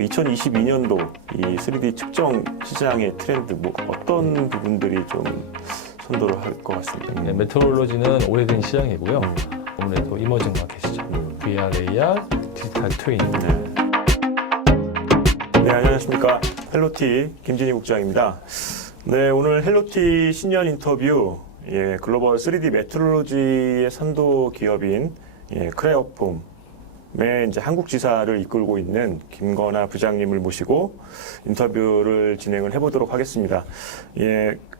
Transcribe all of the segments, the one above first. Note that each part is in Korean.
그 2022년도 이 3D 측정 시장의 트렌드 뭐 어떤 부분들이 좀 선도를 할 것 같습니다. 네, 메트롤로지는 오래된 시장이고요. 아무래도 이머징 마켓이죠. VR, AR, 디지털 트윈. 네, 안녕하십니까. 헬로티 김진희 국장입니다. 네, 오늘 헬로티 신년 인터뷰, 글로벌 3D 메트롤로지의 선도 기업인 크레어폼의 이제 한국 지사를 이끌고 있는 김건아 부장님을 모시고 인터뷰를 진행을 해보도록 하겠습니다.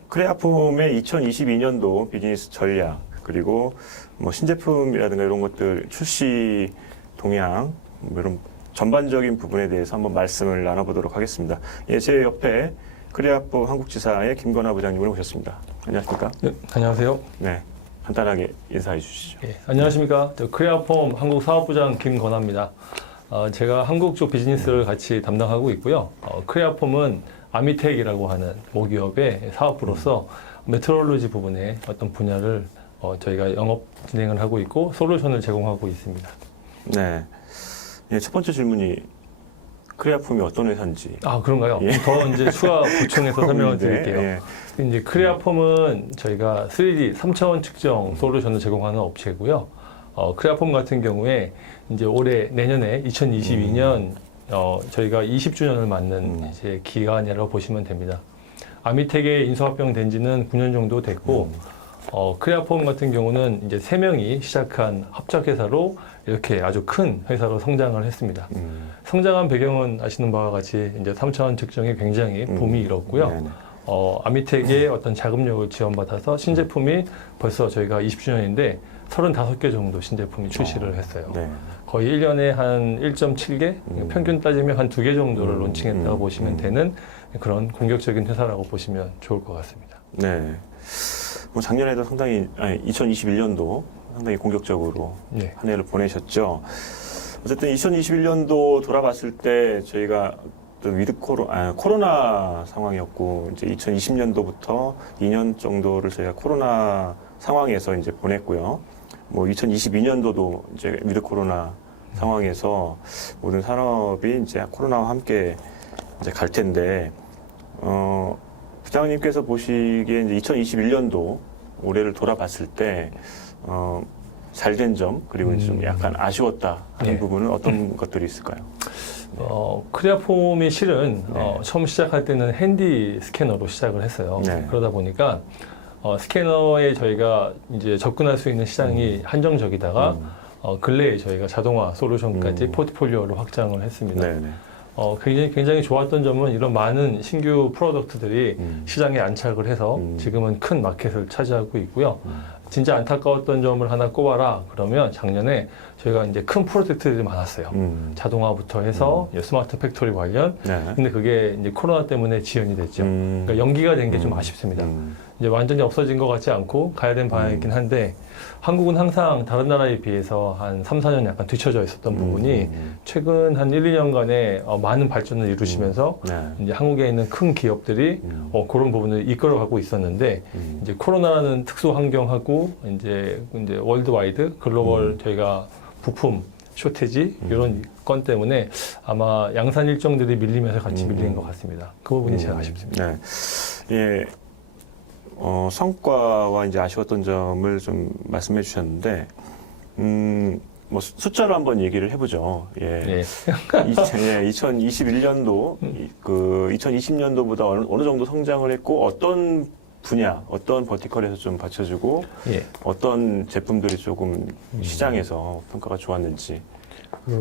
크레어폼의 2022년도 비즈니스 전략, 그리고 뭐 신제품이라든가 이런 것들 출시 동향, 뭐 이런 전반적인 부분에 대해서 한번 말씀을 나눠보도록 하겠습니다. 제 옆에 크레어폼 한국지사의 김건아 부장님을 모셨습니다. 안녕하십니까? 네, 안녕하세요. 네, 간단하게 인사해 주시죠. 네, 안녕하십니까. 크레어폼 한국사업부장 김건아입니다. 제가 한국 쪽 비즈니스를 같이 담당하고 있고요. 크레어폼은 아미텍이라고 하는 모기업의 사업부로서 메트롤로지 부분의 어떤 분야를 저희가 영업 진행을 하고 있고 솔루션을 제공하고 있습니다. 네, 첫 번째 질문이 크레어폼이 어떤 회사인지. 아, 그런가요? 더 이제 추가 보충해서 설명을 드릴게요. 이제 크레어폼은 저희가 3D 3차원 측정 솔루션을 제공하는 업체고요. 크레어폼 같은 경우에 이제 올해 내년에 2022년 저희가 20주년을 맞는 이제 기간이라고 보시면 됩니다. 아미텍에 인수합병된 지는 9년 정도 됐고, 크레어폼 같은 경우는 이제 3명이 시작한 합작회사로 이렇게 아주 큰 회사로 성장을 했습니다. 성장한 배경은 아시는 바와 같이 이제 3차원 측정이 굉장히 붐이 일었고요. 아미텍의 어떤 자금력을 지원받아서 신제품이 벌써 저희가 20주년인데 35개 정도 신제품이 출시를 했어요. 거의 1년에 한 1.7개, 평균 따지면 한 2개 정도를 론칭했다고 보시면 되는 그런 공격적인 회사라고 보시면 좋을 것 같습니다. 네. 뭐 작년에도 상당히, 2021년도 상당히 공격적으로 한 해를 보내셨죠. 어쨌든 2021년도 돌아봤을 때 저희가 코로나 상황이었고, 이제 2020년도부터 2년 정도를 저희가 코로나 상황에서 이제 보냈고요. 뭐 2022년도도 이제 위드 코로나 상황에서 모든 산업이 이제 코로나와 함께 이제 갈 텐데, 부장님께서 보시기에 이제 2021년도 올해를 돌아봤을 때, 잘된 점, 그리고 좀 약간 아쉬웠다 하는 부분은 어떤 것들이 있을까요? 크레어폼이 실은 처음 시작할 때는 핸디 스캐너로 시작을 했어요. 그러다 보니까 스캐너에 저희가 이제 접근할 수 있는 시장이 한정적이다가 근래에 저희가 자동화 솔루션까지 포트폴리오로 확장을 했습니다. 굉장히 좋았던 점은 이런 많은 신규 프로덕트들이 시장에 안착을 해서 지금은 큰 마켓을 차지하고 있고요. 진짜 안타까웠던 점을 하나 꼽아라 그러면 작년에 저희가 이제 큰 프로젝트들이 많았어요. 자동화부터 해서 스마트 팩토리 관련. 근데 그게 이제 코로나 때문에 지연이 됐죠. 그러니까 연기가 된 게 좀 아쉽습니다. 이제 완전히 없어진 것 같지 않고 가야 되는 방향이긴 한데 한국은 항상 다른 나라에 비해서 한 3, 4년 약간 뒤쳐져 있었던 부분이 최근 한 1, 2년간에 많은 발전을 이루시면서 이제 한국에 있는 큰 기업들이 그런 부분을 이끌어가고 있었는데 이제 코로나라는 특수 환경하고 이제 월드와이드 글로벌 저희가 부품 쇼티지 이런 건 때문에 아마 양산 일정들이 밀리면서 같이 밀린 것 같습니다. 그 부분이 제일 아쉽습니다. 성과와 이제 아쉬웠던 점을 좀 말씀해 주셨는데, 뭐 숫자로 한번 얘기를 해보죠. 2021년도, 2020년도보다 어느 정도 성장을 했고, 어떤 분야, 어떤 버티컬에서 좀 받쳐주고, 어떤 제품들이 조금 시장에서 평가가 좋았는지.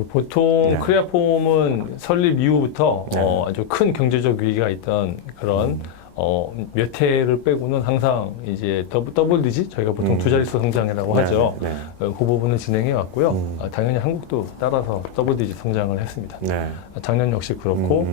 보통 크레어폼은 설립 이후부터 아주 큰 경제적 위기가 있던 그런 몇 해를 빼고는 항상 이제 더블 디짓 저희가 보통 두 자릿수 성장이라고 하죠. 그 부분을 진행해 왔고요. 당연히 한국도 따라서 더블 디짓 성장을 했습니다. 작년 역시 그렇고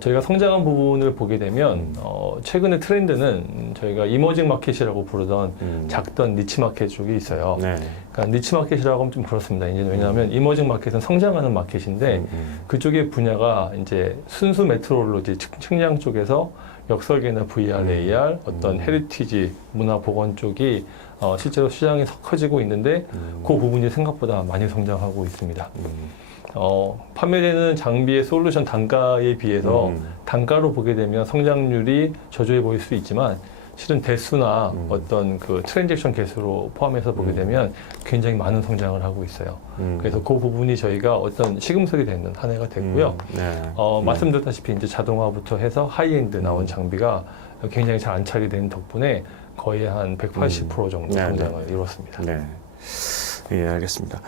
저희가 성장한 부분을 보게 되면 최근의 트렌드는 저희가 이머징 마켓이라고 부르던 작던 니치 마켓 쪽이 있어요. 그러니까 니치 마켓이라고 하면 좀 그렇습니다. 이제 왜냐하면 이머징 마켓은 성장하는 마켓인데 그쪽의 분야가 이제 순수 메트롤로지 측량 쪽에서 역설계나 VR, AR, 어떤 헤리티지 문화 복원 쪽이 실제로 시장이 커지고 있는데 그 부분이 생각보다 많이 성장하고 있습니다. 판매되는 장비의 솔루션 단가에 비해서 단가로 보게 되면 성장률이 저조해 보일 수 있지만 실은 대수나 어떤 그 트랜잭션 개수로 포함해서 보게 되면 굉장히 많은 성장을 하고 있어요. 그래서 그 부분이 저희가 어떤 시금석이 되는 한 해가 됐고요. 말씀드렸다시피 이제 자동화부터 해서 하이엔드 나온 장비가 굉장히 잘 안착이 된 덕분에 거의 한 180% 정도 성장을 이뤘습니다. 네. 예, 알겠습니다.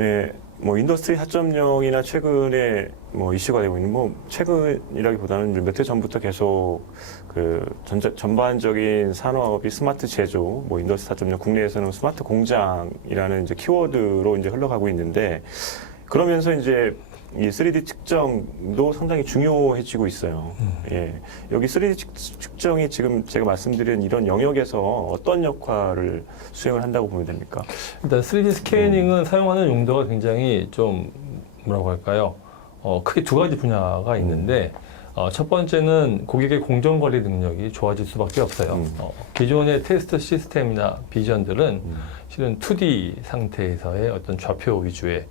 예, 뭐 인더스트리 4.0이나 최근에 뭐 이슈가 되고 있는 뭐 최근이라기보다는 몇 해 전부터 계속 그 전반적인 산업이 스마트 제조, 뭐 인더스트리 4.0 국내에서는 스마트 공장이라는 이제 키워드로 이제 흘러가고 있는데 그러면서 이제 이 3D 측정도 상당히 중요해지고 있어요. 예. 여기 3D 측정이 지금 제가 말씀드린 이런 영역에서 어떤 역할을 수행을 한다고 보면 됩니까? 일단 3D 스캐닝은 사용하는 용도가 굉장히 좀 뭐라고 할까요? 크게 두 가지 분야가 있는데 첫 번째는 고객의 공정 관리 능력이 좋아질 수밖에 없어요. 기존의 테스트 시스템이나 비전들은 실은 2D 상태에서의 어떤 좌표 위주의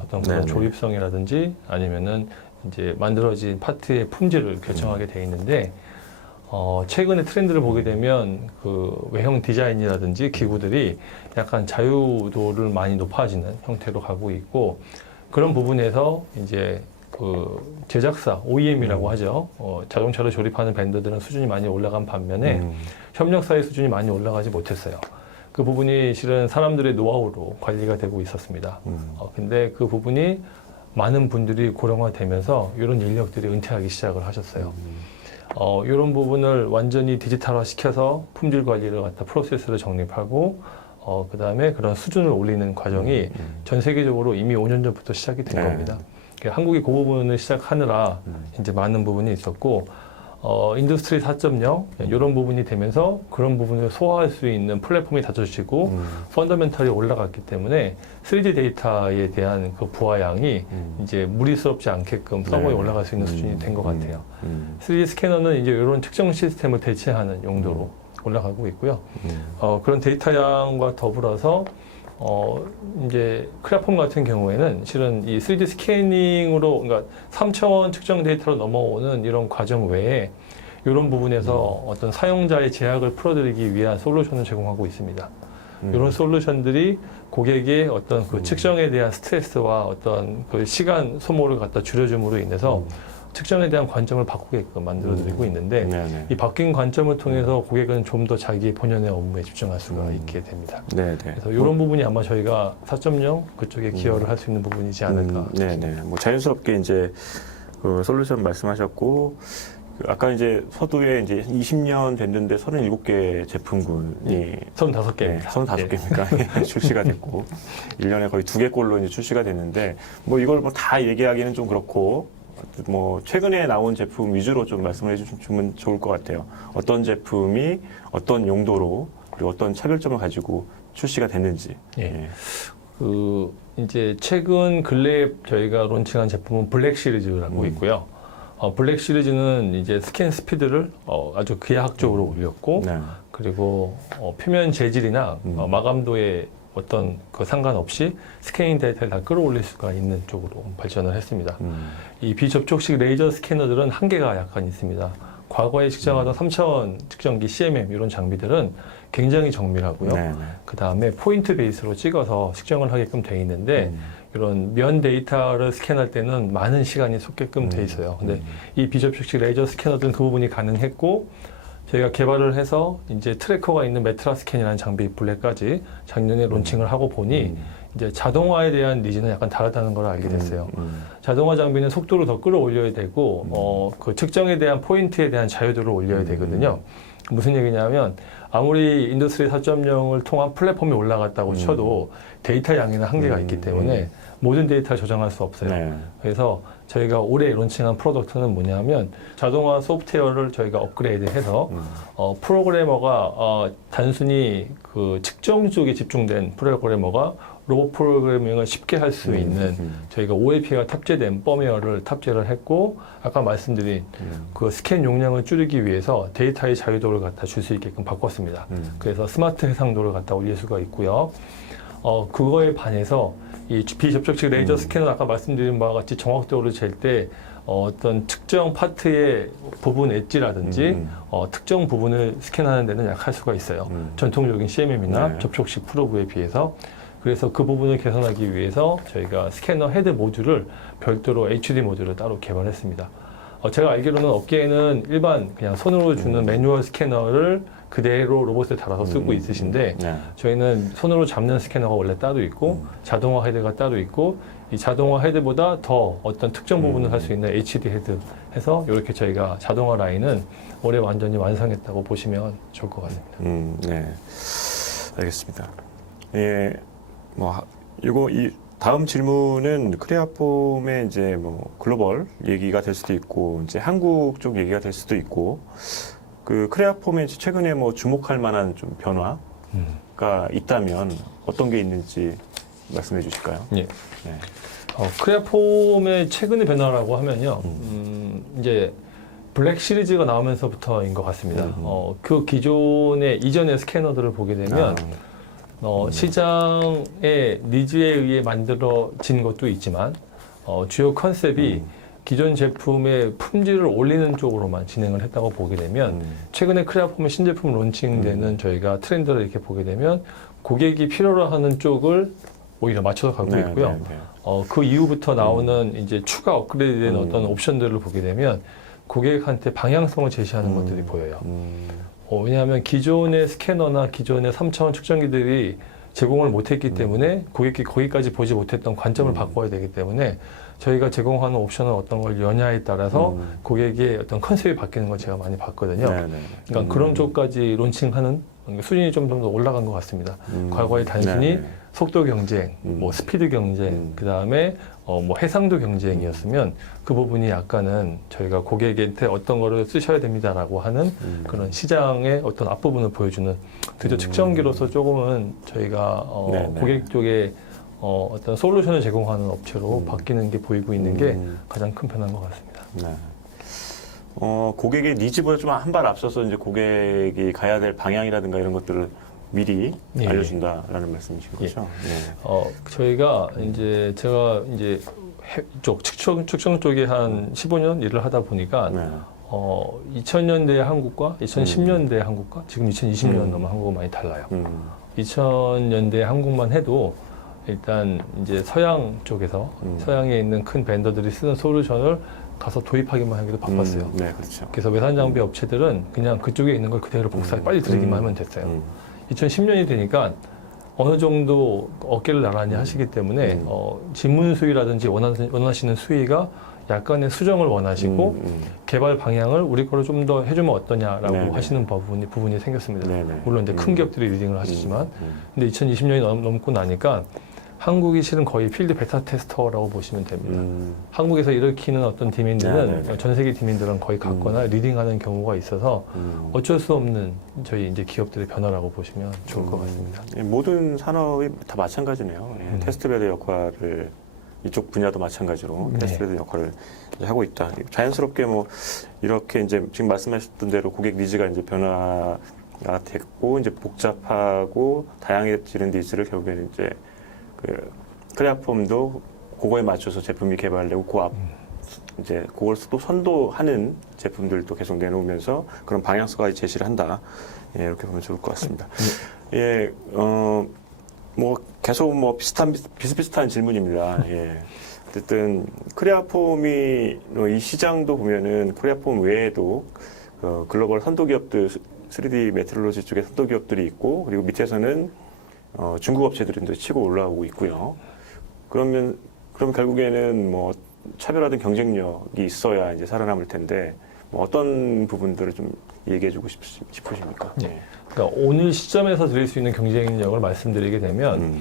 어떤 그런 조립성이라든지 아니면은 이제 만들어진 파트의 품질을 결정하게 돼 있는데 최근의 트렌드를 보게 되면 그 외형 디자인이라든지 기구들이 약간 자유도를 많이 높아지는 형태로 가고 있고 그런 부분에서 이제 그 제작사 OEM이라고 하죠. 자동차를 조립하는 밴더들은 수준이 많이 올라간 반면에 협력사의 수준이 많이 올라가지 못했어요. 그 부분이 실은 사람들의 노하우로 관리가 되고 있었습니다. 근데 그 부분이 많은 분들이 고령화되면서 이런 인력들이 은퇴하기 시작을 하셨어요. 이런 부분을 완전히 디지털화 시켜서 품질 관리를 갖다 프로세스를 정립하고 그 다음에 그런 수준을 올리는 과정이 전 세계적으로 이미 5년 전부터 시작이 된 겁니다. 한국이 그 부분을 시작하느라 이제 많은 부분이 있었고 인더스트리 4.0 이런 부분이 되면서 그런 부분을 소화할 수 있는 플랫폼이 다져지고 펀더멘털이 올라갔기 때문에 3D 데이터에 대한 그 부하량이 이제 무리스럽지 않게끔 서버에 올라갈 수 있는 수준이 된 것 같아요. 3D 스캐너는 이제 이런 측정 시스템을 대체하는 용도로 올라가고 있고요. 그런 데이터량과 더불어서 이제 크라폼 같은 경우에는 실은 이 3D 스캐닝으로, 그러니까 3차원 측정 데이터로 넘어오는 이런 과정 외에 이런 부분에서 어떤 사용자의 제약을 풀어드리기 위한 솔루션을 제공하고 있습니다. 이런 솔루션들이 고객의 어떤 그 측정에 대한 스트레스와 어떤 그 시간 소모를 갖다 줄여줌으로 인해서 측정에 대한 관점을 바꾸게끔 만들어드리고 있는데 이 바뀐 관점을 통해서 고객은 좀 더 자기의 본연의 업무에 집중할 수가 있게 됩니다. 그래서 이런 부분이 아마 저희가 4.0 그쪽에 기여를 할 수 있는 부분이지 않을까. 뭐 자연스럽게 이제 그 솔루션 말씀하셨고 아까 이제 서두에 이제 20년 됐는데 37개 제품군이 35개입니다. 35개입니까? 출시가 됐고 1년에 거의 2개꼴로 이제 출시가 됐는데 뭐 이걸 뭐 다 얘기하기는 좀 그렇고 뭐 최근에 나온 제품 위주로 좀 말씀을 해주시면 좋을 것 같아요. 어떤 제품이 어떤 용도로 그리고 어떤 차별점을 가지고 출시가 됐는지. 그 이제 최근 근래에 저희가 론칭한 제품은 블랙 시리즈라고 있고요. 블랙 시리즈는 이제 스캔 스피드를 아주 기하학적으로 올렸고 그리고 표면 재질이나 마감도에 어떤 그 상관없이 스캐닝 데이터를 다 끌어올릴 수가 있는 쪽으로 발전을 했습니다. 이 비접촉식 레이저 스캐너들은 한계가 약간 있습니다. 과거에 측정하던 3차원 측정기 CMM 이런 장비들은 굉장히 정밀하고요. 그 다음에 포인트 베이스로 찍어서 측정을 하게끔 돼 있는데 이런 면 데이터를 스캔할 때는 많은 시간이 쏟게끔 돼 있어요. 근데 이 비접촉식 레이저 스캐너들은 그 부분이 가능했고 저희가 개발을 해서 이제 트래커가 있는 메트라 스캔이라는 장비 블랙까지 작년에 론칭을 하고 보니 이제 자동화에 대한 니즈는 약간 다르다는 걸 알게 됐어요. 자동화 장비는 속도를 더 끌어올려야 되고 그 측정에 대한 포인트에 대한 자유도를 올려야 되거든요. 무슨 얘기냐면 아무리 인더스트리 4.0을 통한 플랫폼이 올라갔다고 쳐도 데이터 양에는 한계가 있기 때문에 모든 데이터를 저장할 수 없어요. 그래서 저희가 올해 론칭한 프로덕트는 뭐냐면 자동화 소프트웨어를 저희가 업그레이드해서 프로그래머가 단순히 그 측정 쪽에 집중된 프로그래머가 로봇 프로그래밍을 쉽게 할 수 있는 저희가 OLP가 탑재된 펌웨어를 탑재를 했고 아까 말씀드린 그 스캔 용량을 줄이기 위해서 데이터의 자유도를 갖다 줄 수 있게끔 바꿨습니다. 그래서 스마트 해상도를 갖다 올릴 수가 있고요. 그거에 반해서 이 비접촉식 레이저 스캐너 아까 말씀드린 바와 같이 정확도를 잴 때 어떤 특정 파트의 부분 엣지라든지 특정 부분을 스캔하는 데는 약할 수가 있어요. 전통적인 CMM이나 네. 접촉식 프로브에 비해서. 그래서 그 부분을 개선하기 위해서 저희가 스캐너 헤드 모듈을 별도로 HD 모듈을 따로 개발했습니다. 제가 알기로는 업계에는 일반 그냥 손으로 주는 매뉴얼 스캐너를 그대로 로봇에 달아서 쓰고 있으신데 네. 저희는 손으로 잡는 스캐너가 원래 따로 있고 자동화 헤드가 따로 있고 이 자동화 헤드보다 더 어떤 특정 부분을 할 수 있는 HD 헤드 해서 이렇게 저희가 자동화 라인은 올해 완전히 완성했다고 보시면 좋을 것 같습니다. 네. 알겠습니다. 예, 이 다음 질문은 크레아폼의 이제 글로벌 얘기가 될 수도 있고, 이제 한국 쪽 얘기가 될 수도 있고, 그 크레아폼에 최근에 주목할 만한 좀 변화가 있다면 어떤 게 있는지 말씀해 주실까요? 예. 네. 크레아폼의 최근의 변화라고 하면요, 이제 블랙 시리즈가 나오면서부터인 것 같습니다. 그 기존의 이전의 스캐너들을 보게 되면 시장의 니즈에 의해 만들어진 것도 있지만 주요 컨셉이 기존 제품의 품질을 올리는 쪽으로만 진행을 했다고 보게 되면 최근에 크레아폼의 신제품 론칭되는 저희가 트렌드를 이렇게 보게 되면 고객이 필요로 하는 쪽을 오히려 맞춰서 가고 있고요. 그 이후부터 나오는 이제 추가 업그레이드된 어떤 옵션들을 보게 되면 고객한테 방향성을 제시하는 것들이 보여요. 왜냐하면 기존의 스캐너나 기존의 3차원 측정기들이 제공을 못했기 때문에 고객이 거기까지 보지 못했던 관점을 바꿔야 되기 때문에 저희가 제공하는 옵션은 어떤 걸 여냐에 따라서 고객의 어떤 컨셉이 바뀌는 걸 제가 많이 봤거든요. 그러니까 그런 쪽까지 론칭하는 수준이 좀 더 올라간 것 같습니다. 과거에 단순히 속도 경쟁, 스피드 경쟁, 그 다음에 해상도 경쟁이었으면 그 부분이 약간은 저희가 고객한테 어떤 거를 쓰셔야 됩니다라고 하는 그런 시장의 어떤 앞부분을 보여주는 드디어 측정기로서 조금은 저희가 고객 쪽에 어떤 솔루션을 제공하는 업체로 바뀌는 게 보이고 있는 게 가장 큰 변화인 것 같습니다. 네. 고객의 니즈보다 좀 한 발 앞서서 이제 고객이 가야 될 방향이라든가 이런 것들을 미리 알려준다라는 말씀이신 거죠? 네. 저희가 제가 측정 쪽에 한 15년 일을 하다 보니까 2000년대 한국과 2010년대 한국과 지금 2020년 넘은 한국은 많이 달라요. 2000년대 한국만 해도 일단 이제 서양 쪽에서 서양에 있는 큰 벤더들이 쓰는 솔루션을 가서 도입하기만 하기도 바빴어요. 네, 그렇죠. 그래서 외산 장비 업체들은 그냥 그쪽에 있는 걸 그대로 복사해 빨리 들이기만 하면 됐어요. 2010년이 되니까 어느 정도 어깨를 나란히 하시기 때문에 질문 수위라든지 원하시는 수위가 약간의 수정을 원하시고 개발 방향을 우리 거를 좀 더 해주면 어떠냐라고 하시는 부분이 생겼습니다. 물론 이제 큰 기업들이 리딩을 하시지만 근데 2020년이 넘고 나니까 한국이 실은 거의 필드 베타 테스터라고 보시면 됩니다. 한국에서 일으키는 어떤 디맨드는 전 세계 디맨드랑 거의 같거나 리딩하는 경우가 있어서 어쩔 수 없는 저희 이제 기업들의 변화라고 보시면 좋을 것 같습니다. 모든 산업이 다 마찬가지네요. 테스트베드 역할을 이쪽 분야도 마찬가지로 테스트베드 역할을 이제 하고 있다. 자연스럽게 이렇게 이제 지금 말씀하셨던 대로 고객 니즈가 이제 변화가 됐고 이제 복잡하고 다양해지는 니즈를 결국에는 이제 크레아폼도 그거에 맞춰서 제품이 개발되고 이제 그걸 또 선도하는 제품들도 계속 내놓으면서 그런 방향성까지 제시를 한다. 예, 이렇게 보면 좋을 것 같습니다. 예, 계속 비슷비슷한 질문입니다. 예. 어쨌든 크레아폼이 이 시장도 보면은 크레아폼 외에도 글로벌 선도 기업들 3D 메트롤로지 쪽에 선도 기업들이 있고 그리고 밑에서는 중국 업체들은 또 치고 올라오고 있고요. 그럼 결국에는 차별화된 경쟁력이 있어야 이제 살아남을 텐데 어떤 부분들을 좀 얘기해주고 싶으십니까? 네. 그러니까 오늘 시점에서 드릴 수 있는 경쟁력을 말씀드리게 되면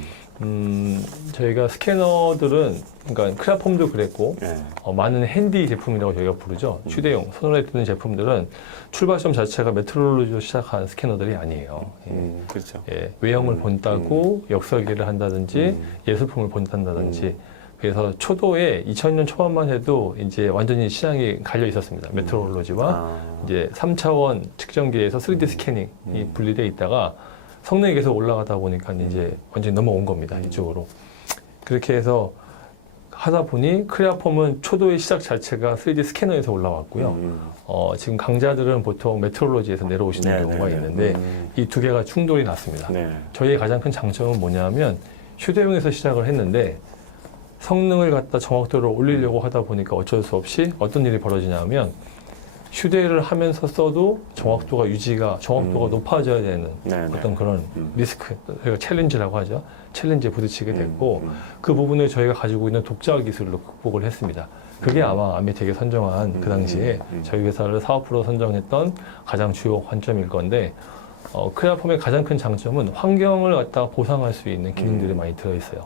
저희가 스캐너들은 그러니까 크레아폼도 그랬고 많은 핸디 제품이라고 저희가 부르죠. 휴대용 손으로 뜨는 제품들은 출발점 자체가 메트롤로지로 시작한 스캐너들이 아니에요. 그렇죠. 외형을 본다고 역설계를 한다든지 예술품을 본다든지 그래서 초도에 2000년 초반만 해도 이제 완전히 시장이 갈려 있었습니다. 메트롤로지와 이제 3차원 측정기에서 3D 스캐닝이 분리되어 있다가 성능이 계속 올라가다 보니까 이제 완전히 넘어온 겁니다. 이쪽으로. 그렇게 해서 하다 보니 크레아폼은 초도의 시작 자체가 3D 스캐너에서 올라왔고요. 지금 강자들은 보통 메트롤로지에서 내려오시는 경우가 있는데 이 두 개가 충돌이 났습니다. 네. 저희의 가장 큰 장점은 뭐냐면 휴대용에서 시작을 했는데 성능을 갖다 정확도를 올리려고 하다 보니까 어쩔 수 없이 어떤 일이 벌어지냐면 휴대를 하면서 써도 정확도가 높아져야 되는 어떤 그런 리스크, 저희가 챌린지라고 하죠. 챌린지에 부딪히게 됐고 그 부분을 저희가 가지고 있는 독자 기술로 극복을 했습니다. 그게 아마 아메텍이 선정한 그 당시에 저희 회사를 사업부로 선정했던 가장 주요 관점일 건데 크레아폼의 가장 큰 장점은 환경을 갖다가 보상할 수 있는 기능들이 많이 들어있어요.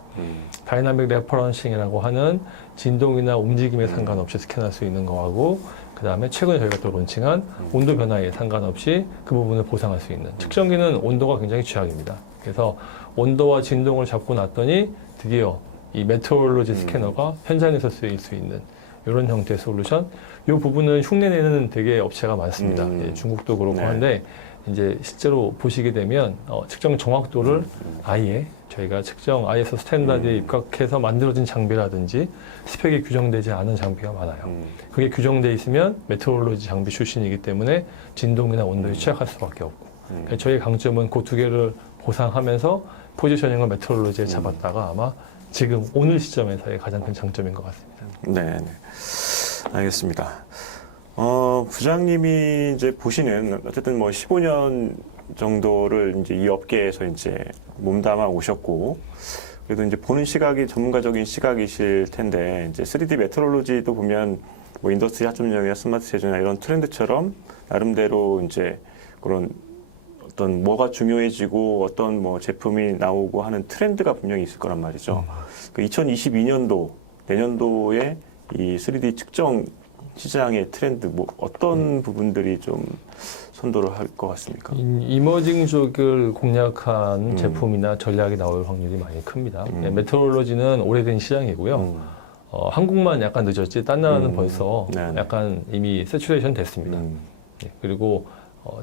다이나믹 레퍼런싱이라고 하는 진동이나 움직임에 상관없이 스캔할 수 있는 거하고 그 다음에 최근에 저희가 또 론칭한 온도 변화에 상관없이 그 부분을 보상할 수 있는 측정기는 온도가 굉장히 취약입니다. 그래서 온도와 진동을 잡고 났더니 드디어 이 메트롤로지 스캐너가 현장에서 쓰일 수 있는 이런 형태의 솔루션. 이 부분은 흉내내는 되게 업체가 많습니다. 예, 중국도 그렇고 한데 이제 실제로 보시게 되면 측정 정확도를 아예 저희가 측정 ISO 스탠다드에 입각해서 만들어진 장비라든지 스펙이 규정되지 않은 장비가 많아요. 그게 규정돼 있으면 메트롤로지 장비 출신이기 때문에 진동이나 온도에 취약할 수밖에 없고 그러니까 저희의 강점은 그 두 개를 보상하면서 포지셔닝과 메트롤로지에 잡았다가 아마 지금 오늘 시점에서의 가장 큰 장점인 것 같습니다. 네, 네. 알겠습니다. 부장님이 이제 보시는 어쨌든 뭐 15년 정도를 이제 이 업계에서 이제 몸담아 오셨고, 그래도 이제 보는 시각이 전문가적인 시각이실 텐데, 이제 3D 메트롤로지도 보면 뭐 인더스트리 4.0이나 스마트 제조나 이런 트렌드처럼 나름대로 이제 그런 어떤 뭐가 중요해지고 어떤 뭐 제품이 나오고 하는 트렌드가 분명히 있을 거란 말이죠. 그 2022년도, 내년도에 이 3D 측정 시장의 트렌드, 뭐 어떤 부분들이 좀 선도를 할 것 같습니까? 이머징 쪽을 공략한 제품이나 전략이 나올 확률이 많이 큽니다. 메트롤로지는 오래된 시장이고요. 한국만 약간 늦었지, 딴 나라는 벌써 약간 이미 세츄레이션 됐습니다. 그리고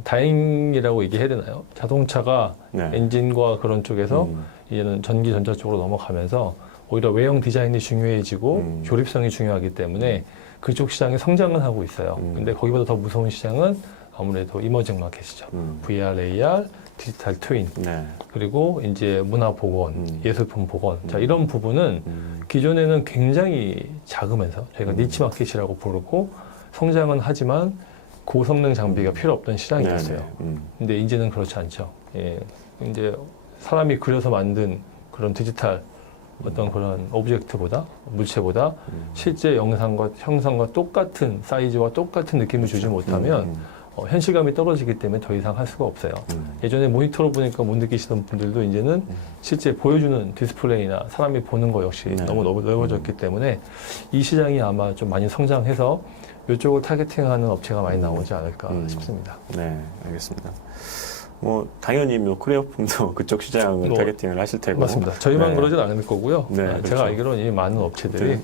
다행이라고 얘기해야 되나요? 자동차가 엔진과 그런 쪽에서 이제는 전기 전자 쪽으로 넘어가면서 오히려 외형 디자인이 중요해지고 조립성이 중요하기 때문에 그쪽 시장이 성장은 하고 있어요. 근데 거기보다 더 무서운 시장은 아무래도 이머징 마켓이죠. VR, AR, 디지털 트윈, 그리고 이제 문화 복원, 예술품 복원. 자, 이런 부분은 기존에는 굉장히 작으면서 저희가 니치 마켓이라고 부르고 성장은 하지만 고성능 장비가 필요 없던 시장이었어요. 근데 이제는 그렇지 않죠. 예, 이제 사람이 그려서 만든 그런 디지털 어떤 그런 오브젝트보다 물체보다 실제 영상과 형상과 똑같은 사이즈와 똑같은 느낌을 주지 못하면 현실감이 떨어지기 때문에 더 이상 할 수가 없어요. 예전에 모니터로 보니까 못 느끼시던 분들도 이제는 실제 보여주는 디스플레이나 사람이 보는 거 역시 너무 넓어졌기 때문에 이 시장이 아마 좀 많이 성장해서 이쪽을 타겟팅하는 업체가 많이 나오지 않을까 싶습니다. 네, 알겠습니다. 뭐 당연히 뭐 크레아폼도 그쪽 시장을 타겟팅을 하실 테고 맞습니다. 저희만 그러진 않을 거고요. 그렇죠. 제가 알기로는 이미 많은 업체들이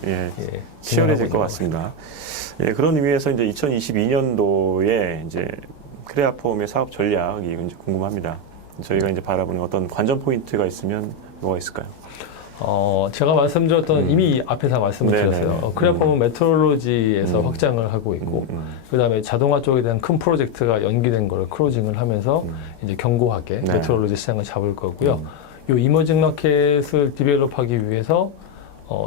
치열해질 것 같습니다. 예, 그런 의미에서 이제 2022년도에 이제 크레아폼의 사업 전략이 이제 궁금합니다. 저희가 이제 바라보는 어떤 관전 포인트가 있으면 뭐가 있을까요? 제가 말씀드렸던 이미 앞에서 말씀을 드렸어요. 크레아폼은 메트롤로지에서 확장을 하고 있고, 그 다음에 자동화 쪽에 대한 큰 프로젝트가 연기된 거를 크로징을 하면서 이제 견고하게 메트롤로지 시장을 잡을 거고요. 이 이머징 마켓을 디벨롭하기 위해서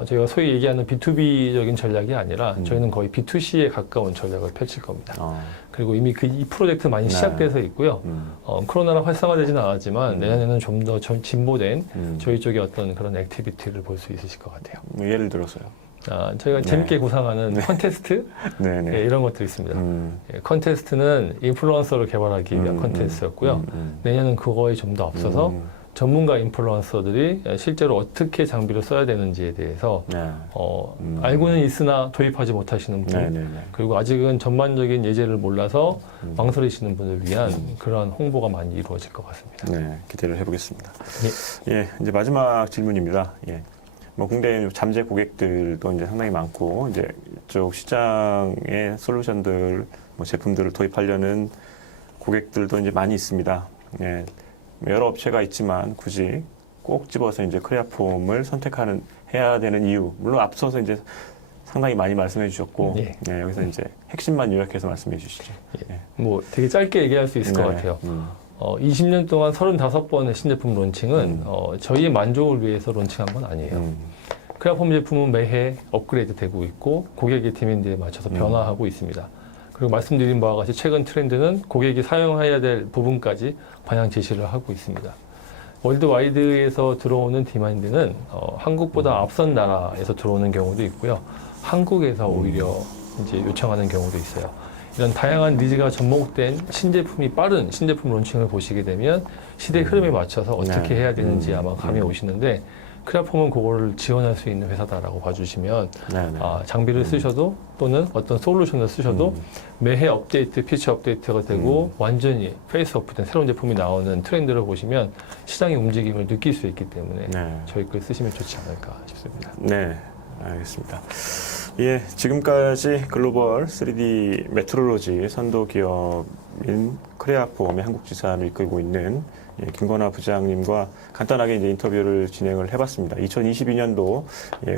저희가 소위 얘기하는 B2B적인 전략이 아니라 저희는 거의 B2C에 가까운 전략을 펼칠 겁니다. 그리고 이미 이 프로젝트 많이 시작돼서 있고요. 코로나랑 활성화되지는 않았지만 내년에는 좀 더 진보된 저희 쪽의 어떤 그런 액티비티를 볼 수 있으실 것 같아요. 예를 들어서요? 저희가 재밌게 구상하는 컨테스트 이런 것들이 있습니다. 컨테스트는 인플루언서를 개발하기 위한 컨테스트였고요. 내년은 그거에 좀 더 앞서서 전문가 인플루언서들이 실제로 어떻게 장비를 써야 되는지에 대해서 알고는 있으나 도입하지 못하시는 분 그리고 아직은 전반적인 예제를 몰라서 망설이시는 분을 위한 그런 홍보가 많이 이루어질 것 같습니다. 네, 기대를 해보겠습니다. 예, 이제 마지막 질문입니다. 예. 뭐 국내 잠재 고객들도 이제 상당히 많고 이제 이쪽 시장의 솔루션들, 뭐 제품들을 도입하려는 고객들도 이제 많이 있습니다. 예. 여러 업체가 있지만 굳이 꼭 집어서 이제 크레아폼을 해야 되는 이유, 물론 앞서서 이제 상당히 많이 말씀해 주셨고, 예. 네, 여기서 이제 핵심만 요약해서 말씀해 주시죠. 예. 뭐 되게 짧게 얘기할 수 있을 것 같아요. 20년 동안 35번의 신제품 론칭은 저희의 만족을 위해서 론칭한 건 아니에요. 크레아폼 제품은 매해 업그레이드 되고 있고 고객의 디맨드에 맞춰서 변화하고 있습니다. 그리고 말씀드린 바와 같이 최근 트렌드는 고객이 사용해야 될 부분까지 방향 제시를 하고 있습니다. 월드와이드에서 들어오는 디만드는 한국보다 앞선 나라에서 들어오는 경우도 있고요. 한국에서 오히려 이제 요청하는 경우도 있어요. 이런 다양한 니즈가 접목된 신제품이 빠른 신제품 론칭을 보시게 되면 시대 흐름에 맞춰서 어떻게 해야 되는지 아마 감이 오시는데 크레아폼은 그거를 지원할 수 있는 회사다라고 봐주시면 장비를 쓰셔도 또는 어떤 솔루션을 쓰셔도 매해 업데이트, 피처 업데이트가 되고 완전히 페이스업된 새로운 제품이 나오는 트렌드를 보시면 시장의 움직임을 느낄 수 있기 때문에 저희 걸 쓰시면 좋지 않을까 싶습니다. 네, 알겠습니다. 예, 지금까지 글로벌 3D 메트롤로지 선도 기업인 크레아폼의 한국 지사를 이끌고 있는 김건하 부장님과 간단하게 이제 인터뷰를 진행을 해봤습니다. 2022년도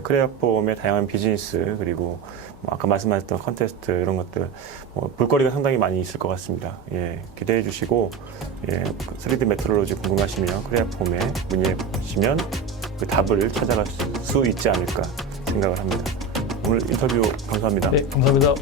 크레아폼의 다양한 비즈니스 그리고 아까 말씀하셨던 컨테스트 이런 것들 볼거리가 상당히 많이 있을 것 같습니다. 예, 기대해 주시고 3D 메트롤로지 궁금하시면 크레아폼에 문의해 보시면 그 답을 찾아갈 수 있지 않을까 생각을 합니다. 오늘 인터뷰 감사합니다. 네, 감사합니다.